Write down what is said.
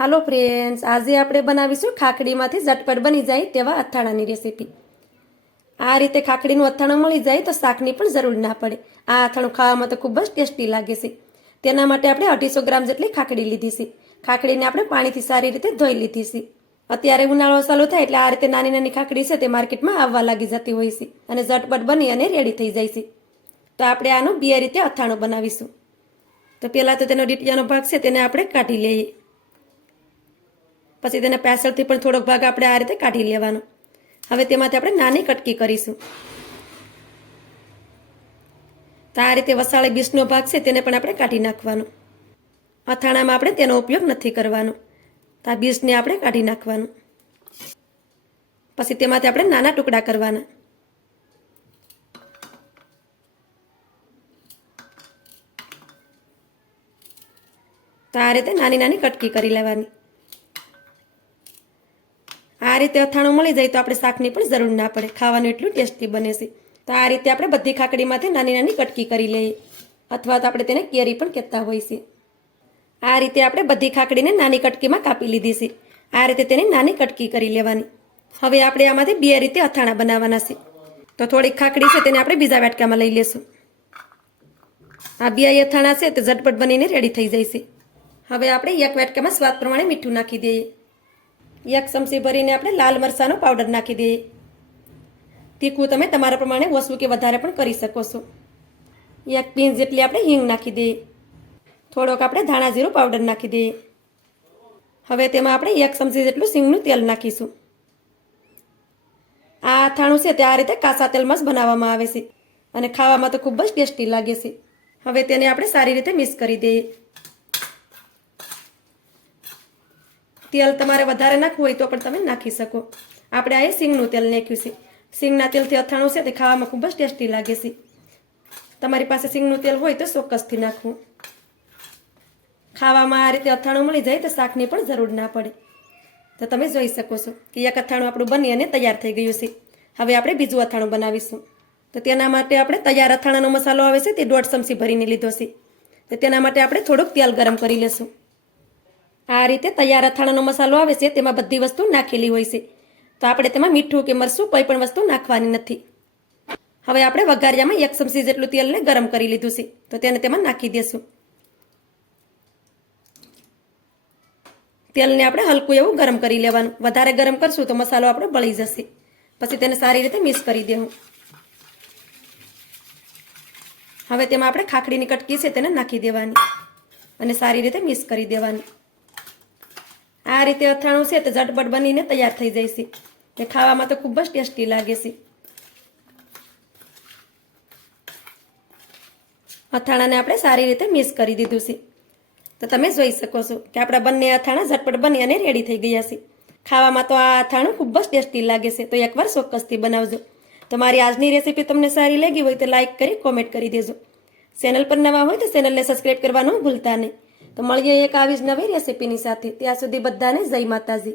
હાલો friends, આજે આપણે બનાવીશું ખાખડીમાંથી ઝટપટ બની જાય તેવા અથાણાની રેસીપી। આ રીતે ખાખડીનું અથાણું મળી જાય તો શાકની પણ જરૂર ના પડે। આ અથાણું ખાવામાં તો ખૂબ જ ટેસ્ટી લાગે છે। તેના માટે આપણે 250 ગ્રામ જેટલી ખાખડી લીધી છે। ખાખડીને આપણે પાણીથી સારી રીતે ધોઈ લીધી છે। અત્યારે ઉનાળો ચાલુ થાય એટલે આ રીતે નાની નાની ખાખડી છે તે માર્કેટમાં આવવા લાગી જતી હોય છે અને ઝટપટ બની અને રેડી થઈ જાય છે। તો આપણે આનું બે રીતે અથાણું બનાવીશું। તો પહેલાં તો તેનો ડીટીયાનો ભાગ છે તેને આપણે કાઢી લઈએ। પછી તેને પાછળથી પણ થોડોક ભાગ આપણે આ રીતે કાઢી લેવાનો। હવે તેમાંથી આપણે નાની કટકી કરીશું। તો આ રીતે વસાળી બીજનો ભાગ છે તેને પણ આપણે કાઢી નાખવાનો। અથાણામાં આપણે તેનો ઉપયોગ નથી કરવાનો। તો આ બીજને આપણે કાઢી નાખવાનું। પછી તેમાંથી આપણે નાના ટુકડા કરવાના। તો આ રીતે નાની નાની કટકી કરી લેવાની। આ રીતે અથાણું મળી જાય તો આપણે શાકની પણ જરૂર ના પડે, ખાવાનું એટલું ટેસ્ટી બને છે। તો આ રીતે આપણે બધી ખાખડીમાંથી નાની નાની કટકી કરી લઈએ, અથવા તો આપણે તેને કેરી પણ કહેતા હોય છે। આ રીતે આપણે બધી ખાખડીને નાની કટકીમાં કાપી લીધી છે। આ રીતે તેની નાની કટકી કરી લેવાની। હવે આપણે આમાંથી બે રીતે અથાણા બનાવવાના છે। તો થોડીક ખાખડી છે તેને આપણે બીજા વાટકામાં લઈ લેશું। આ બે અથાણા છે તે ઝટપટ બનીને રેડી થઈ જાય છે। હવે આપણે એક વાટકામાં સ્વાદ પ્રમાણે મીઠું નાખી દઈએ। 1 ચમચી ભરીને આપણે લાલ મરચાંનો પાવડર નાખી દઈએ। તીખું તમે તમારા પ્રમાણે ઓછું કે વધારે પણ કરી શકો છો। 1 પિંચ જેટલી આપણે હિંગ નાખી દઈએ। થોડોક આપણે ધાણા જીરું પાવડર નાખી દઈએ। હવે તેમાં આપણે 1 ચમચી જેટલું સિંગનું તેલ નાખીશું। આ અથાણું છે તે આ રીતે કાચા તેલમાં જ બનાવવામાં આવે છે અને ખાવામાં તો ખૂબ જ ટેસ્ટી લાગે છે। હવે તેને આપણે સારી રીતે મિક્સ કરી દઈએ। તેલ તમારે વધારે નાખવું હોય તો પણ તમે નાખી શકો। આપણે આ સિંગનું તેલ નાખ્યું છે। સિંગના તેલથી અથાણું છે તે ખાવામાં ખૂબ જ ટેસ્ટી લાગે છે। તમારી પાસે સિંગનું તેલ હોય તો ચોક્કસથી નાખવું। ખાવામાં આ રીતે અથાણું મળી જાય તો શાકની પણ જરૂર ના પડે। તો તમે જોઈ શકો છો કે એક અથાણું આપણું બની અને તૈયાર થઈ ગયું છે। હવે આપણે બીજું અથાણું બનાવીશું। તો તેના માટે આપણે તૈયાર અથાણાનો મસાલો આવે છે તે 1.5 ચમચી ભરીને લીધો છે। તો તેના માટે આપણે થોડુંક તેલ ગરમ કરી લેશું। આ રીતે તૈયાર અથાણાનો મસાલો આવે છે તેમાં બધી વસ્તુ નાખેલી હોય છે। તો આપણે તેમાં મીઠું કે મરચું કોઈ પણ વસ્તુ નાખવાની નથી। હવે આપણે વઘારિયામાં 1 ચમચી જેટલું તેલને ગરમ કરી લીધું છે તો તેને તેમાં નાખી દેશું। તેલને આપણે હલકું એવું ગરમ કરી લેવાનું। વધારે ગરમ કરશું તો મસાલો આપણો બળી જશે। પછી તેને સારી રીતે મિક્સ કરી દેવું। હવે તેમાં આપણે ખાખડીની કટકી છે તેને નાખી દેવાની અને સારી રીતે મિક્સ કરી દેવાની। આ રીતે અથાણું છે તે ઝટપટ બનીને તૈયાર થઈ જાય છે। તે ખાવામાં તો ખૂબ જ ટેસ્ટી લાગે છે। અથાણાને આપણે સારી રીતે મિક્સ કરી દીધું છે। તો તમે જોઈ શકો છો કે આપણા બંને અથાણા ઝટપટ બની અને રેડી થઈ ગયા છે। ખાવામાં તો આ અથાણું ખૂબ જ ટેસ્ટી લાગે છે। તો એકવાર ચોક્કસથી બનાવજો। તો મારી આજની રેસીપી તમને સારી લાગી હોય તો લાઈક કરી કોમેન્ટ કરી દેજો। ચેનલ પર નવા હોય તો ચેનલને સબસ્ક્રાઈબ કરવાનું ભૂલતા નહીં। તો મળીએ એક આવી જ નવી રેસીપીની સાથે। ત્યાં સુધી બધાને જય માતાજી।